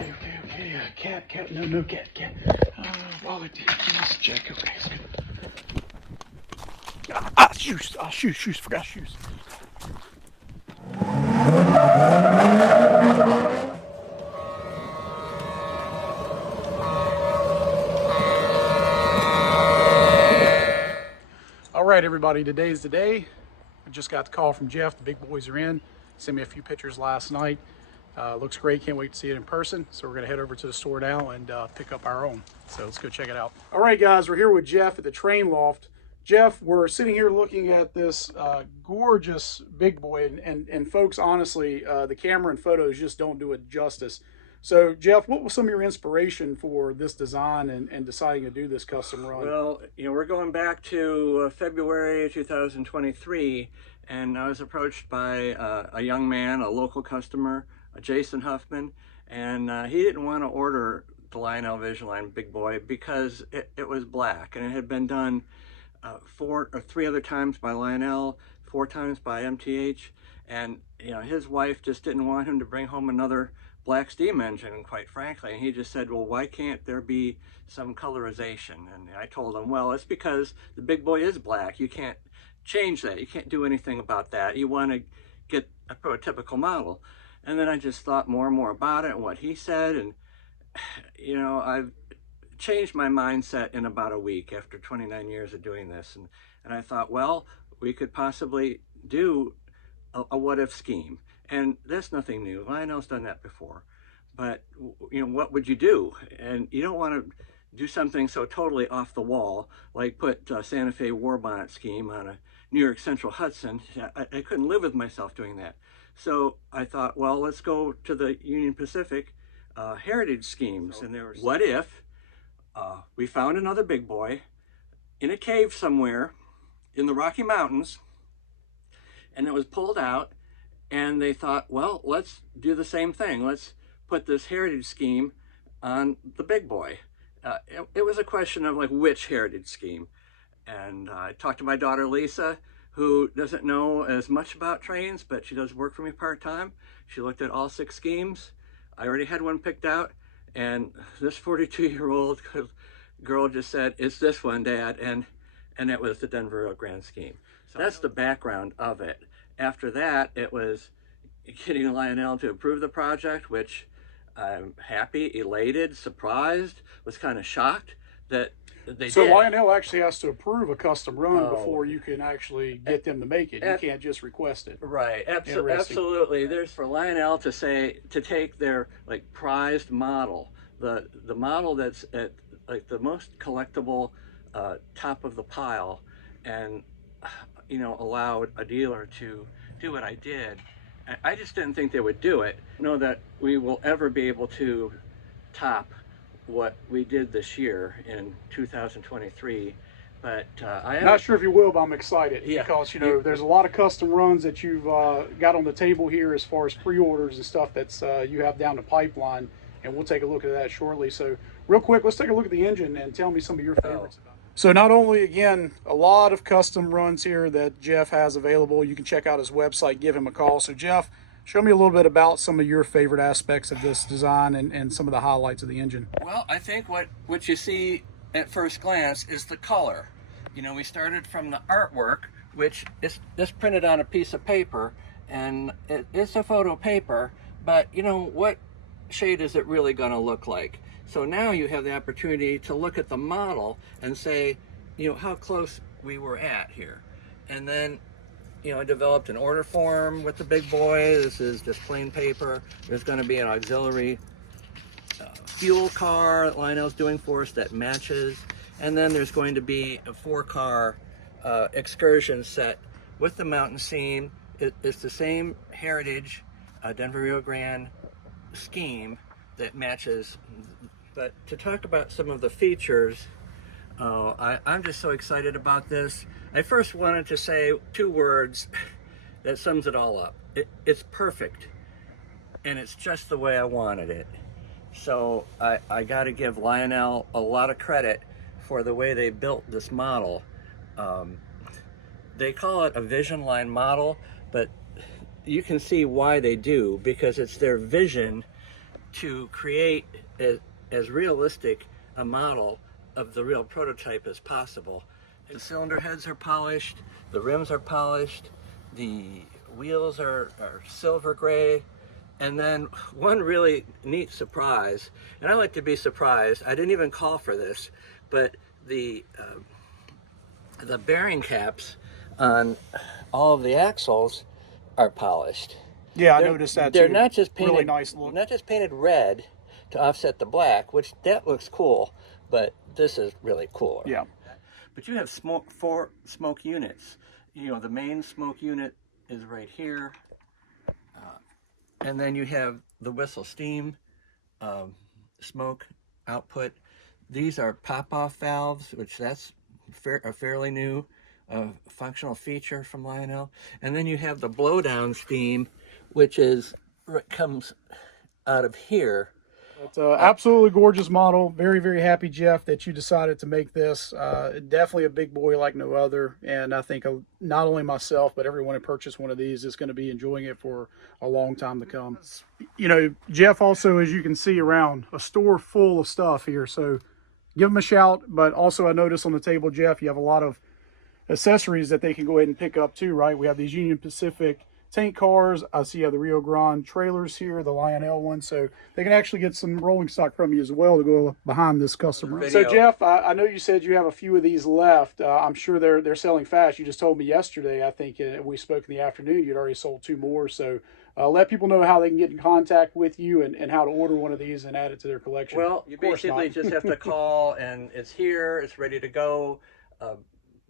Okay. Cat. No cat. Wallet. Let's check. Okay, it's good. Shoes. Forgot shoes. All right, everybody, today's the day. I just got the call from Jeff. The big boys are in. Sent me a few pictures last night. Looks great. Can't wait to see it in person. So we're going to head over to the store now and pick up our own. So let's go check it out. All right, guys, we're here with Jeff at the Train Loft. Jeff, we're sitting here looking at this gorgeous big boy. And folks, honestly, the camera and photos just don't do it justice. So, Jeff, what was some of your inspiration for this design and deciding to do this custom run? Well, we're going back to February 2023, and I was approached by a young man, a local customer, Jason Huffman, and he didn't want to order the Lionel VisionLine Big Boy because it was black, and it had been done 3 other times by Lionel, 4 times by MTH, and his wife just didn't want him to bring home another black steam engine, quite frankly. And he just said, well, why can't there be some colorization? And I told him, well, it's because the big boy is black. You can't change that. You can't do anything about that. You want to get a prototypical model. And then I just thought more and more about it and what he said. And, I've changed my mindset in about a week after 29 years of doing this. And I thought, well, we could possibly do a what-if scheme. And that's nothing new. Lionel's done that before. But, what would you do? And you don't want to do something so totally off the wall, like put Santa Fe war bonnet scheme on a New York Central Hudson. I couldn't live with myself doing that. So I thought, well, let's go to the Union Pacific heritage schemes. And there was, what if we found another big boy in a cave somewhere in the Rocky Mountains, and it was pulled out, and they thought, well, let's do the same thing. Let's put this heritage scheme on the big boy. It was a question of like which heritage scheme. And I talked to my daughter, Lisa, who doesn't know as much about trains, but she does work for me part-time. She looked at all 6 schemes. I already had one picked out. And this 42-year-old girl just said, it's this one, Dad. And it was the Denver Grande scheme. So that's the background of it. After that, it was getting Lionel to approve the project, which I'm happy, elated, surprised, was kind of shocked that they did. So Lionel actually has to approve a custom run before you can actually get them to make it. You can't just request it. Right, absolutely. There's for Lionel to take their like prized model, the model that's at like the most collectible top of the pile, and allowed a dealer to do what I did. I just didn't think they would do it. Know that we will ever be able to top what we did this year in 2023, but I'm not sure if you will, but I'm excited because there's a lot of custom runs that you've got on the table here as far as pre-orders and stuff that's you have down the pipeline, and we'll take a look at that shortly. So real quick, let's take a look at the engine and tell me some of your favorites about it. So not only, again, a lot of custom runs here that Jeff has available. You can check out his website, give him a call. So Jeff, show me a little bit about some of your favorite aspects of this design and some of the highlights of the engine. Well, I think what you see at first glance is the color. We started from the artwork, which is printed on a piece of paper, and it's a photo paper, but what shade is it really going to look like? So now you have the opportunity to look at the model and say, how close we were at here. And then, I developed an order form with the big boy. This is just plain paper. There's going to be an auxiliary fuel car that Lionel's doing for us that matches. And then there's going to be a 4-car excursion set with the mountain seam. It's the same heritage Denver Rio Grande scheme that matches. But to talk about some of the features, I'm just so excited about this. I first wanted to say 2 words that sums it all up. It's perfect, and it's just the way I wanted it. So I got to give Lionel a lot of credit for the way they built this model. They call it a VisionLine model, but you can see why they do, because it's their vision to create as realistic a model of the real prototype as possible. The cylinder heads are polished, the rims are polished, the wheels are silver gray, and then one really neat surprise, and I like to be surprised, I didn't even call for this, but the bearing caps on all of the axles are polished. Yeah, I noticed that They're too. not just painted, really nice look. not just painted red to offset the black, which that looks cool, but this is really cooler. Yeah. But you have four smoke units. You know, the main smoke unit is right here, and then you have the whistle steam smoke output. These are pop-off valves, which that's a fairly new functional feature from Lionel. And then you have the blow-down steam, which comes out of here. It's an absolutely gorgeous model. Very, very happy, Jeff, that you decided to make this. Definitely a big boy like no other. And I think not only myself, but everyone who purchased one of these is going to be enjoying it for a long time to come. You know, Jeff also, as you can see around, a store full of stuff here. So give them a shout. But also I noticed on the table, Jeff, you have a lot of accessories that they can go ahead and pick up too, right? We have these Union Pacific tank cars. I see you have the Rio Grande trailers here, the Lionel one, so they can actually get some rolling stock from you as well to go behind this customer. Video. So Jeff, I know you said you have a few of these left. I'm sure they're selling fast. You just told me yesterday, I think we spoke in the afternoon, you'd already sold 2 more. So let people know how they can get in contact with you and how to order one of these and add it to their collection. Well, you basically just have to call, and it's here, it's ready to go.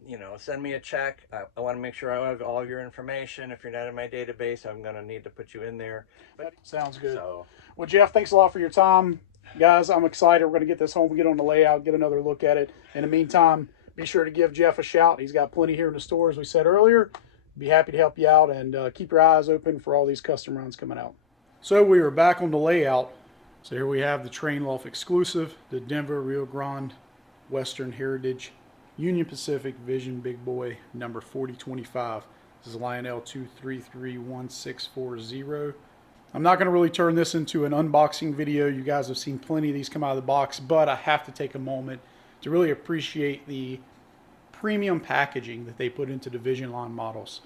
You know, send me a check. I want to make sure I have all your information. If you're not in my database, I'm going to need to put you in there. But sounds good. So, well, Jeff, thanks a lot for your time. Guys, I'm excited. We're going to get this home, get on the layout, get another look at it. In the meantime, be sure to give Jeff a shout. He's got plenty here in the store, as we said earlier. Be happy to help you out, and keep your eyes open for all these custom runs coming out. So we are back on the layout. So here we have the Train Loft exclusive, the Denver Rio Grande Western Heritage Union Pacific Vision Big Boy number 4025. This is Lionel 2331640. I'm not going to really turn this into an unboxing video. You guys have seen plenty of these come out of the box, but I have to take a moment to really appreciate the premium packaging that they put into the VisionLine models.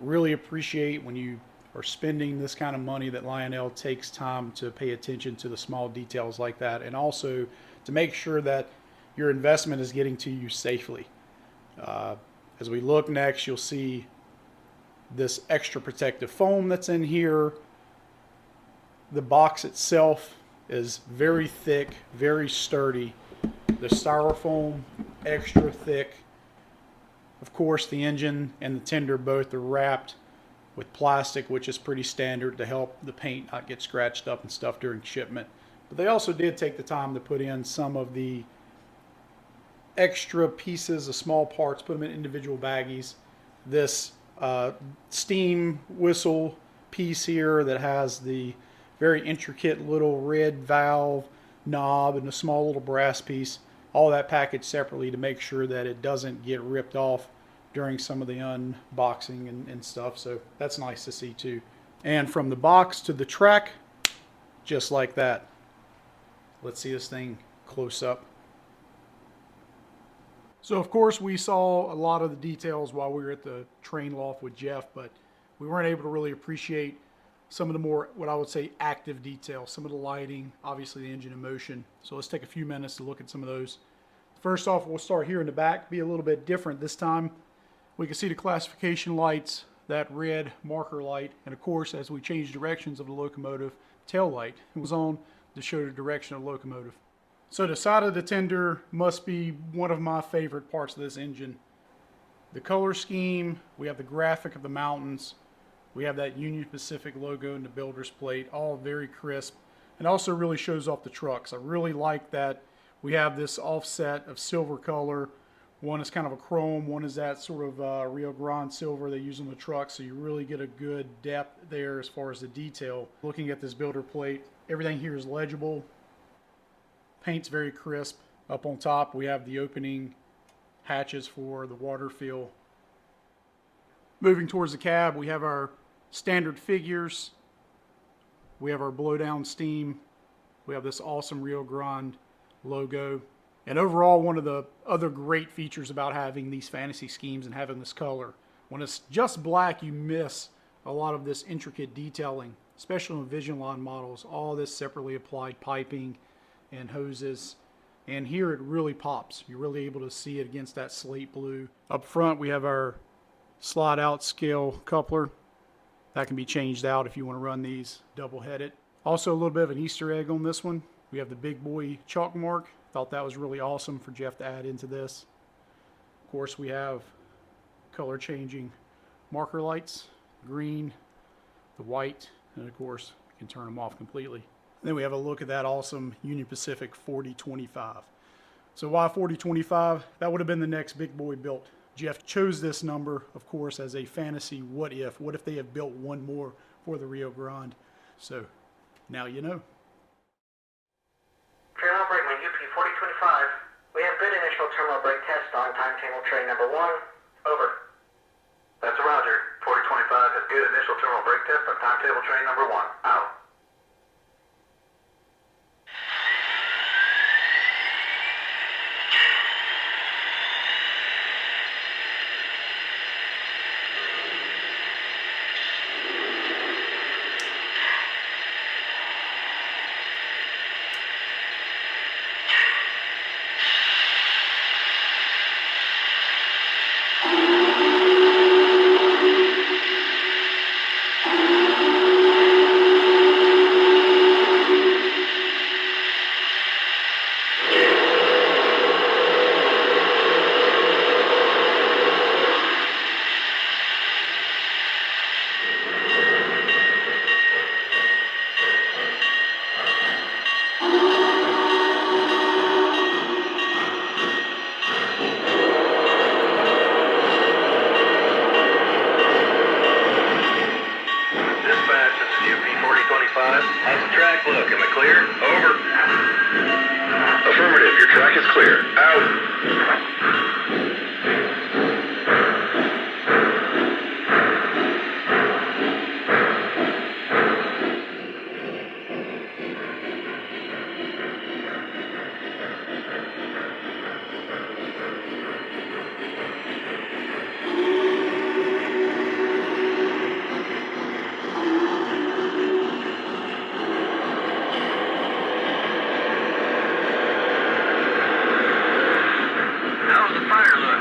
Really appreciate when you are spending this kind of money that Lionel takes time to pay attention to the small details like that, and also to make sure that your investment is getting to you safely. As we look next, you'll see this extra protective foam that's in here. The box itself is very thick, very sturdy. The styrofoam, extra thick. Of course, the engine and the tender both are wrapped with plastic, which is pretty standard to help the paint not get scratched up and stuff during shipment. But they also did take the time to put in some of the extra pieces of small parts, put them in individual baggies. This steam whistle piece here that has the very intricate little red valve knob and a small little brass piece, all that packaged separately to make sure that it doesn't get ripped off during some of the unboxing and stuff. So that's nice to see too. And from the box to the track, just like that. Let's see this thing close up. So of course we saw a lot of the details while we were at the Train Loft with Jeff, but we weren't able to really appreciate some of the more, what I would say, active details, some of the lighting, obviously the engine in motion. So let's take a few minutes to look at some of those. First off, we'll start here in the back, be a little bit different this time. We can see the classification lights, that red marker light, and of course as we change directions of the locomotive, tail light was on to show the direction of the locomotive. So the side of the tender must be one of my favorite parts of this engine. The color scheme, we have the graphic of the mountains, we have that Union Pacific logo in the builder's plate, all very crisp, and also really shows off the trucks. I really like that we have this offset of silver color. One is kind of a chrome, one is that sort of Rio Grande silver they use on the truck, so you really get a good depth there as far as the detail. Looking at this builder plate, everything here is legible. Paint's very crisp. Up on top we have the opening hatches for the water fill. Moving towards the cab, we have our standard figures. We have our blow down steam We have this awesome Rio Grande logo. And overall, one of the other great features about having these fantasy schemes and having this color, when it's just black, you miss a lot of this intricate detailing, especially in VisionLine models, all this separately applied piping and hoses. And here it really pops. You're really able to see it against that slate blue. Up front, we have our slide out scale coupler. That can be changed out if you want to run these double-headed. Also a little bit of an Easter egg on this one. We have the Big Boy chalk mark. Thought that was really awesome for Jeff to add into this. Of course, we have color changing marker lights, green, the white, and of course, you can turn them off completely. And then we have a look at that awesome Union Pacific 4025. So why 4025? That would have been the next Big Boy built. Jeff chose this number, of course, as a fantasy what if. What if they have built one more for the Rio Grande? So now you know. Train Loft Brakeman UP 4025. We have good initial terminal brake test on timetable train number 1. Over. That's a Roger. 4025 has good initial terminal brake test on timetable train number 1. Out. How's the track look? Am I clear? Over. Affirmative. Your track is clear. Out. How's the fire look?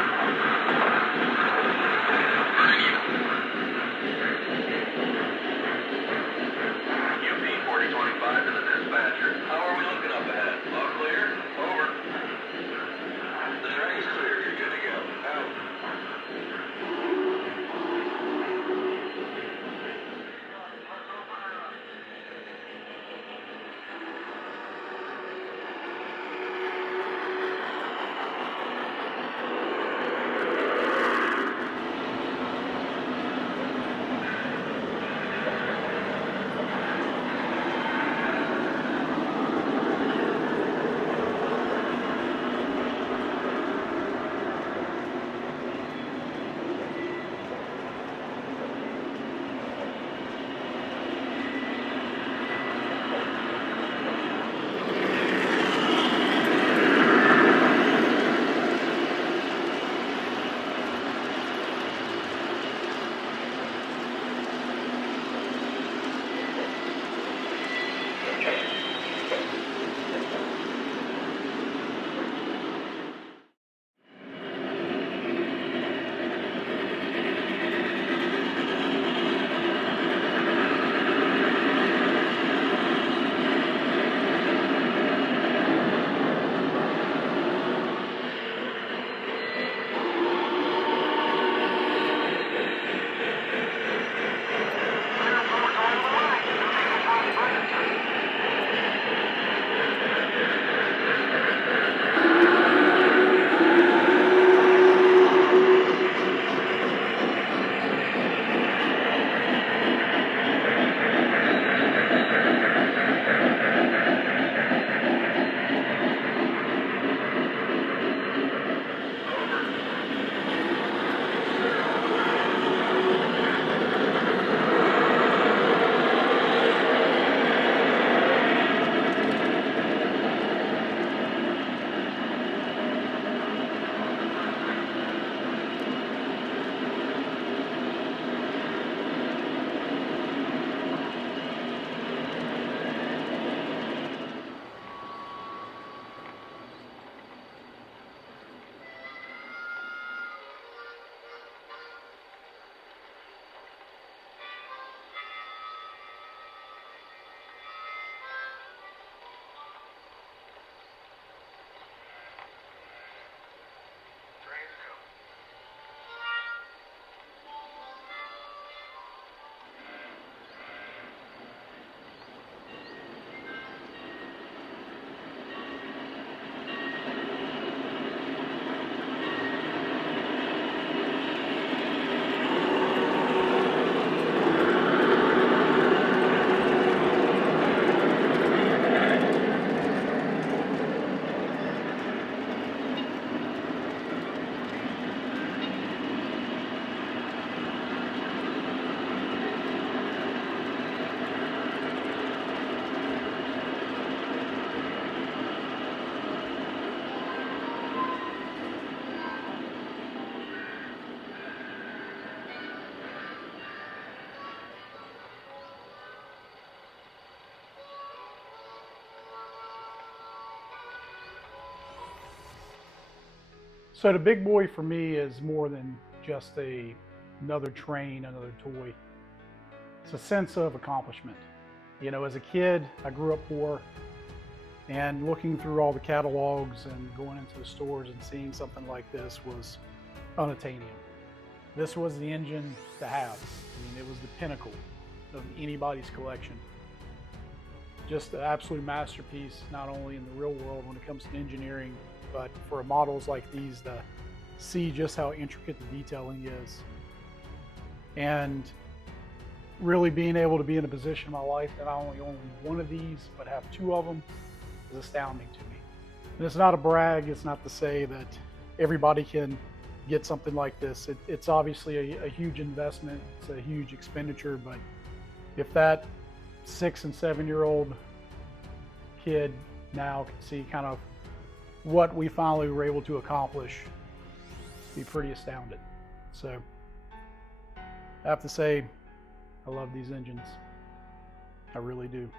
So the Big Boy for me is more than just another train, another toy. It's a sense of accomplishment. You know, as a kid, I grew up poor, and looking through all the catalogs and going into the stores and seeing something like this was unattainable. This was the engine to have. I mean, it was the pinnacle of anybody's collection. Just an absolute masterpiece, not only in the real world when it comes to engineering, but for models like these to see just how intricate the detailing is. And really being able to be in a position in my life that I only own one of these, but have two of them, is astounding to me. And it's not a brag, it's not to say that everybody can get something like this. It's obviously a huge investment, it's a huge expenditure, but if that 6 and 7 year old kid now can see kind of what we finally were able to accomplish, be pretty astounded. So I have to say, I love these engines. I really do.